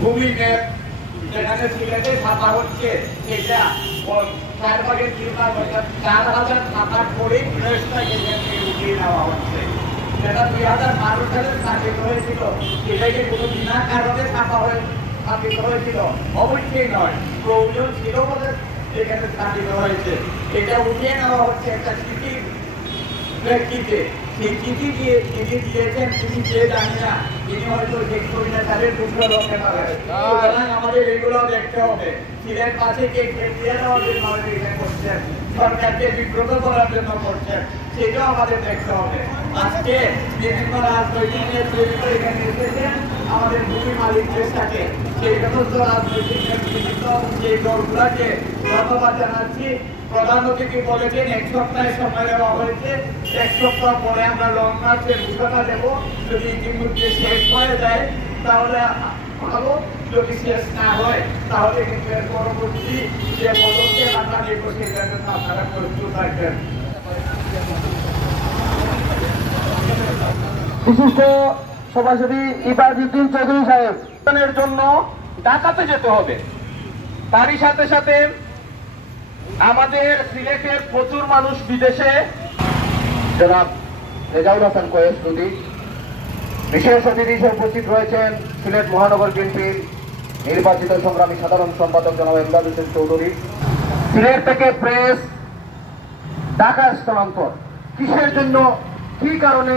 ভূমি ম্যাপ যেখানে সিলেটে ছাপা হচ্ছে সেটা 4/3 অর্থাৎ 4000 টাকা করে ফ্রেশটাকে উঠিয়ে নেওয়া হচ্ছে। যেটা 2012 সালে স্থাপিত হয়েছিল সেটাকে কোনো বিনা কারণে স্থাপিত হয়েছিল অবশ্যই নয়, প্রয়োজন ছিল বলে এখানে স্থাপিত হয়েছে। এটা উঠিয়ে নেওয়া হচ্ছে একটা স্মৃতির প্রেক্ষিতে। সেই চিঠি যিনি দিয়েছেন তিনি কে জানি না, তিনি হয়তো শেখ হাসিনা সাহেবের পুত্র হতে পারেন। সুতরাং আমাদের এগুলো দেখতে হবে। সিলেট পাশে কে দিয়ে দেওয়ার জন্য এটা করছেন, সরকারকে বিব্রত করার জন্য করছেন, সেটাও আমাদের দেখতে হবে। আজকে বিভিন্ন রাজনৈতিক নেতৃত্ব এখানে এসেছেন আমাদের ভূমি মালিকদের সাথে, সেই সমস্ত রাজনৈতিক নেতৃত্ব সেই দলগুলোকে ধন্যবাদ জানাচ্ছি। প্রধান অতিথি বলেছেন 1 সপ্তাহের সময় দেওয়া হয়েছে, 1 সপ্তাহ পরে আমরা লং মার্চের ঘোষণা দেব। যদি ইতিমধ্যে শেষ হয়ে যায় তাহলে ভালো, যদি শেষ না হয় তাহলে কিন্তু এর পরবর্তী যে পদক্ষেপ আমরা নেব সেটার জন্য আপনারা প্রস্তুত থাকবেন। বিশিষ্ট সভাপতি ইবাদুদ্দিন চৌধুরী সাহেবের জন্য ঢাকাতে যেতে হবে। তারই সাথে সাথে আমাদের সিলেটের প্রচুর মানুষ বিদেশে। জনাব রেজাউল হাসান কোয়েস নদী বিশেষ অতিথি হিসেবে উপস্থিত রয়েছেন সিলেট মহানগর বিএনপির নির্বাচিত সংগ্রামী সাধারণ সম্পাদক জনাব ইমদাদ হোসেন চৌধুরী। সিলেট থেকে প্রেস ঢাকা স্থানান্তর কিসের জন্য, কি কারণে